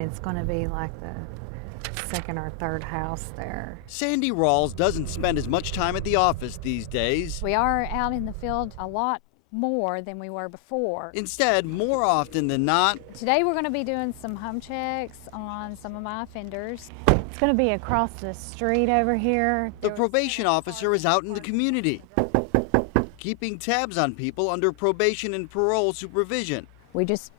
It's going to be like the second or third house there. Sandy Rawls doesn't spend as much time at the office these days. We are out in the field a lot more than we were before. Instead, more often than not, today we're going to be doing some home checks on some of my offenders. It's going to be across the street over here. The probation officer is out in the community, keeping tabs on people under probation and parole supervision. We just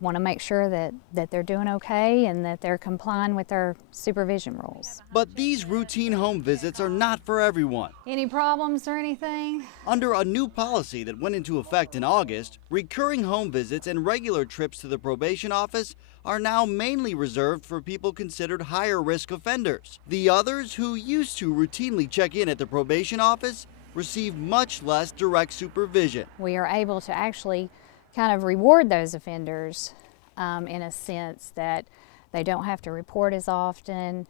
want to make sure that they're doing okay and that they're complying with their supervision rules. But these routine home visits are not for everyone. Any problems or anything? Under a new policy that went into effect in August, recurring home visits and regular trips to the probation office are now mainly reserved for people considered higher risk offenders. The others, who used to routinely check in at the probation office, receive much less direct supervision. We are able to actually kind of reward those offenders in a sense that they don't have to report as often,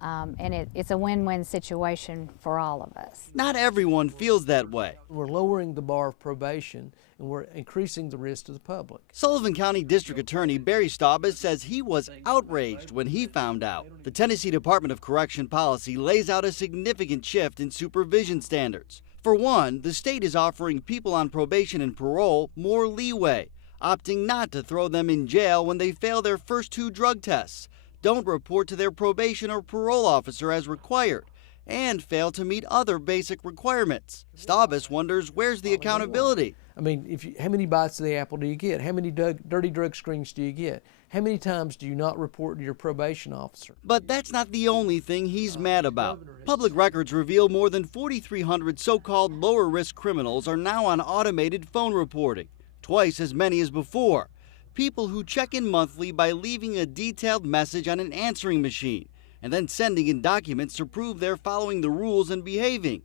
and it's a win-win situation for all of us. Not everyone feels that way. We're lowering the bar of probation and we're increasing the risk to the public. Sullivan County District Attorney Barry Staubis says he was outraged when he found out. The Tennessee Department of Correction policy lays out a significant shift in supervision standards. For one, the state is offering people on probation and parole more leeway, opting not to throw them in jail when they fail their first 2 drug tests, don't report to their probation or parole officer as required, and fail to meet other basic requirements. Staubis wonders, where's the accountability? I mean, how many bites of the apple do you get? How many dirty drug screens do you get? How many times do you not report to your probation officer? But that's not the only thing he's mad about. Public records reveal more than 4,300 so-called lower-risk criminals are now on automated phone reporting, twice as many as before. People who check in monthly by leaving a detailed message on an answering machine and then sending in documents to prove they're following the rules and behaving.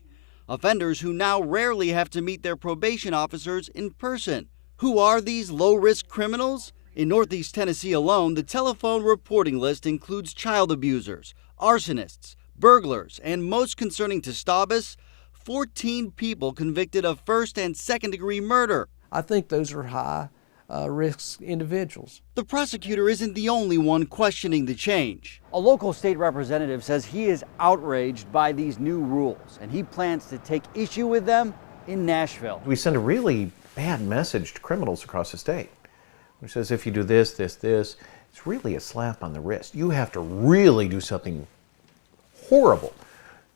Offenders who now rarely have to meet their probation officers in person. Who are these low-risk criminals? In Northeast Tennessee alone, the telephone reporting list includes child abusers, arsonists, burglars, and most concerning to Staubis, 14 people convicted of first and second-degree murder. I think those are high risk individuals. The prosecutor isn't the only one questioning the change. A local state representative says he is outraged by these new rules, and he plans to take issue with them in Nashville. We send a really bad message to criminals across the state, which says if you do this, it's really a slap on the wrist. You have to really do something horrible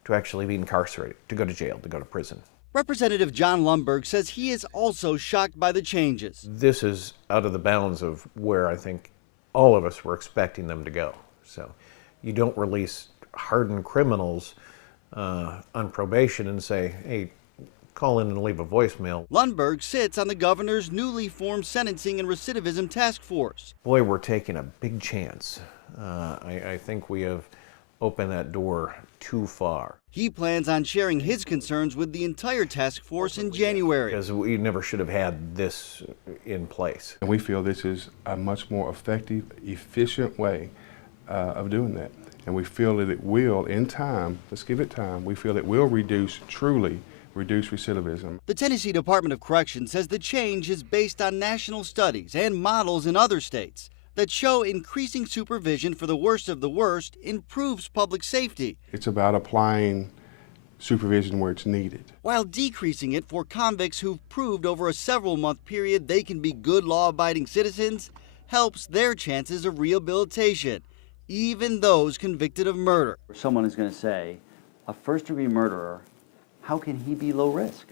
to actually be incarcerated, to go to jail, to go to prison. Representative John Lundberg says he is also shocked by the changes. This is out of the bounds of where I think all of us were expecting them to go. So you don't release hardened criminals on probation and say, hey, call in and leave a voicemail. Lundberg sits on the governor's newly formed sentencing and recidivism task force. Boy, we're taking a big chance. I think we have opened that door too far. He plans on sharing his concerns with the entire task force in January. Because we never should have had this in place. And we feel this is a much more effective, efficient way of doing that. And we feel that it will, in time, let's give it time, we feel it will truly reduce recidivism. The Tennessee Department of Corrections says the change is based on national studies and models in other states that show increasing supervision for the worst of the worst improves public safety. It's about applying supervision where it's needed, while decreasing it for convicts who've proved over a several-month period they can be good law-abiding citizens helps their chances of rehabilitation, even those convicted of murder. Someone is going to say, a first-degree murderer, how can he be low risk?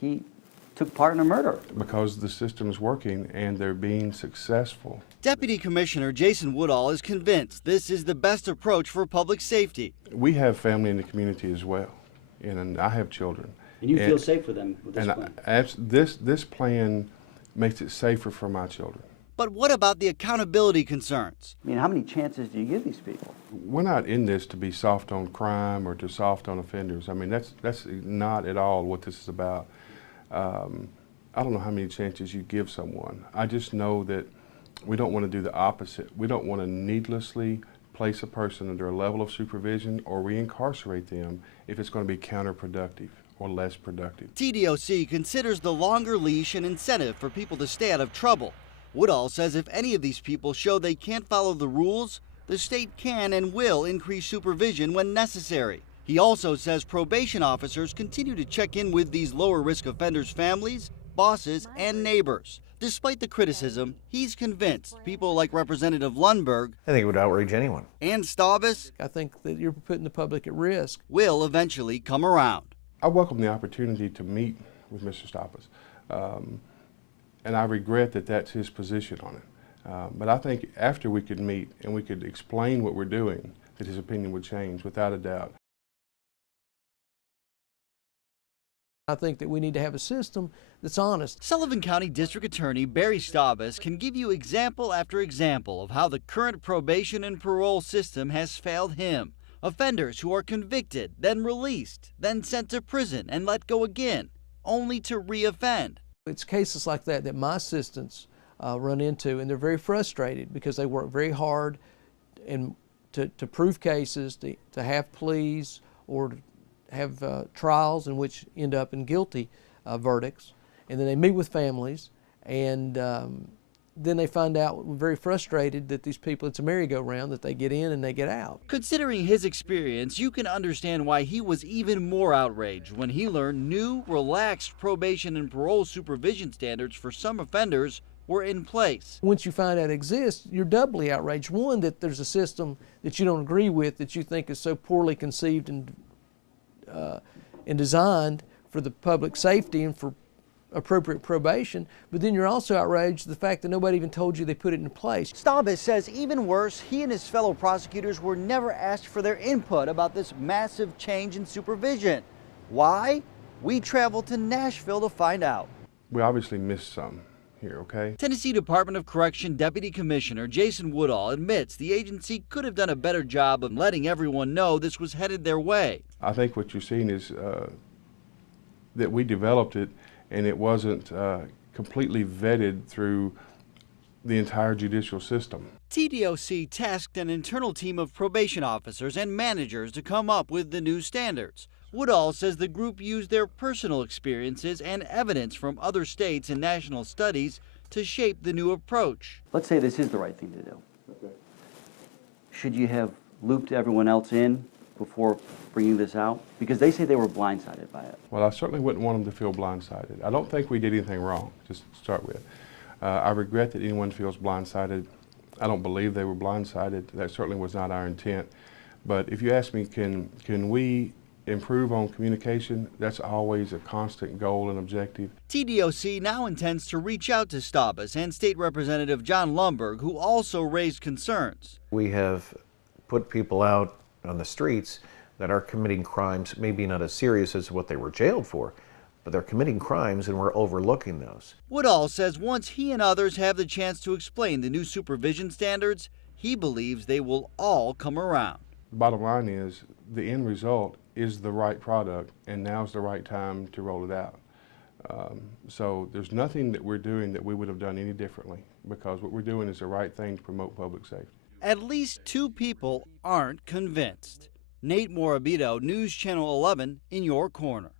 He took part in a murder. because the system is working and they're being successful. Deputy Commissioner Jason Woodall is convinced this is the best approach for public safety. We have family in the community as well, and I have children. And you feel safe for them with this plan? This plan makes it safer for my children. But what about the accountability concerns? I mean, how many chances do you give these people? We're not in this to be soft on crime or to soft on offenders. I mean, that's not at all what this is about. I don't know how many chances you give someone. I just know that we don't want to do the opposite. We don't want to needlessly place a person under a level of supervision or reincarcerate them if it's going to be counterproductive or less productive. TDOC considers the longer leash an incentive for people to stay out of trouble, Woodall says if any of these people show they can't follow the rules, the state can and will increase supervision when necessary. He also says probation officers continue to check in with these lower risk offenders' families, bosses, and neighbors. Despite the criticism, he's convinced people like Representative Lundberg, I think it would outrage anyone. and Staubus I think that you're putting the public at risk. will eventually come around. I welcome the opportunity to meet with Mr. Staubus, and I regret that that's his position on it. But I think after we could meet and we could explain what we're doing, that his opinion would change without a doubt. I think that we need to have a system that's honest. Sullivan County District Attorney Barry Staubus can give you example after example of how the current probation and parole system has failed him. Offenders who are convicted, then released, then sent to prison and let go again, only to re-offend. It's cases like that that my assistants run into, and they're very frustrated because they work very hard and to prove cases, to have pleas or to have trials in which end up in guilty verdicts, and then they meet with families, and then they find out, very frustrated, that these people, it's a merry-go-round, that they get in and they get out. Considering his experience, you can understand why he was even more outraged when he learned new, relaxed probation and parole supervision standards for some offenders were in place. Once you find out it exists, you're doubly outraged. One, that there's a system that you don't agree with, that you think is so poorly conceived and designed for the public safety and for appropriate probation, but then you're also outraged at the fact that nobody even told you they put it in place. Staubus says even worse, he and his fellow prosecutors were never asked for their input about this massive change in supervision. Why? We traveled to Nashville to find out. We obviously missed some here, okay? Tennessee Department of Correction Deputy Commissioner Jason Woodall admits the agency could have done a better job of letting everyone know this was headed their way. I think what you're seeing is that we developed it and it wasn't completely vetted through the entire judicial system. TDOC tasked an internal team of probation officers and managers to come up with the new standards. Woodall says the group used their personal experiences and evidence from other states and national studies to shape the new approach. Let's say this is the right thing to do. Okay. Should you have looped everyone else in before bringing this out? Because they say they were blindsided by it. Well, I certainly wouldn't want them to feel blindsided. I don't think we did anything wrong, just to start with. I regret that anyone feels blindsided. I don't believe they were blindsided. That certainly was not our intent. But if you ask me, can we improve on communication? That's always a constant goal and objective. TDOC now intends to reach out to Staubus and State Representative John Lundberg, who also raised concerns. We have put people out on the streets that are committing crimes, maybe not as serious as what they were jailed for, but they're committing crimes and we're overlooking those. Woodall says once he and others have the chance to explain the new supervision standards, he believes they will all come around. Bottom line is, the end result is the right product, and now's the right time to roll it out. So there's nothing that we're doing that we would have done any differently, because what we're doing is the right thing to promote public safety. At least two people aren't convinced. Nate Morabito, News Channel 11, in your corner.